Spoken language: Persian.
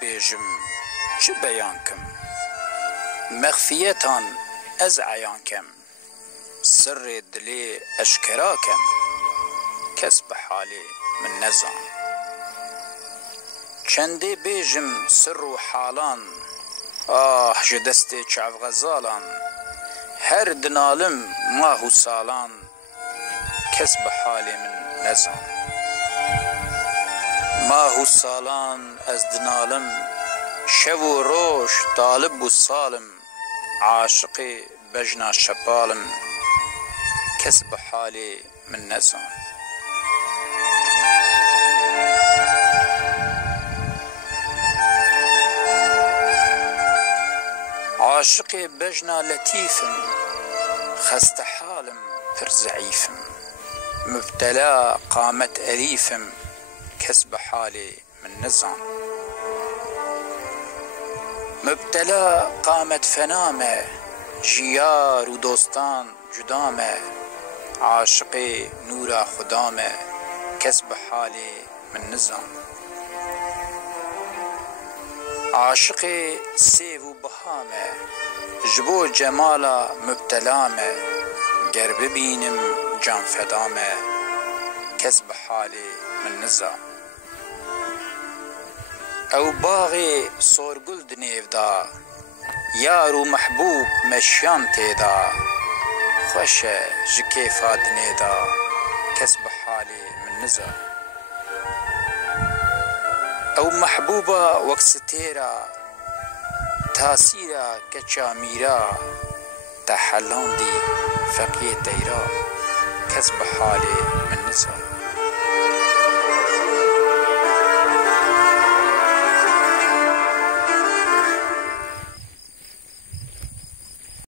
بیجم چه بیان کم مخفیتان از عیان کم سر دلی اشکرا کم کس به حالی من نزان چندی بیجم سر و حالان آه جدست چعف غزالان هر دنالم ماه و سالان کس به حالی من نزان ماه و سالان از دنالم شو و روش طالب و سالم عاشقی بجنا شپالم کس به حالی من نزان عاشقی بجنا لطیفم خست حالم پر ضعیفم مبتلا قامت الیفم کس به حالی من نزان مبتلا قامت فنامه جیار و دوستان جدامه عاشقی نورا خدامه کس به حالی من نزان عاشقی سیو و بهامه جبو جمالا مبتلامه گر ببینم جان فدامه کس به حالی من نزان او باغی سورگل دنیودا یار و محبوب مشیان تیدا خوشه جکیفا دنیدا کس به حالی من نزان او محبوبا وکستیرا تاثیرا کچا میرا تحلاندی فقیه دیرا کس به حالی من نزان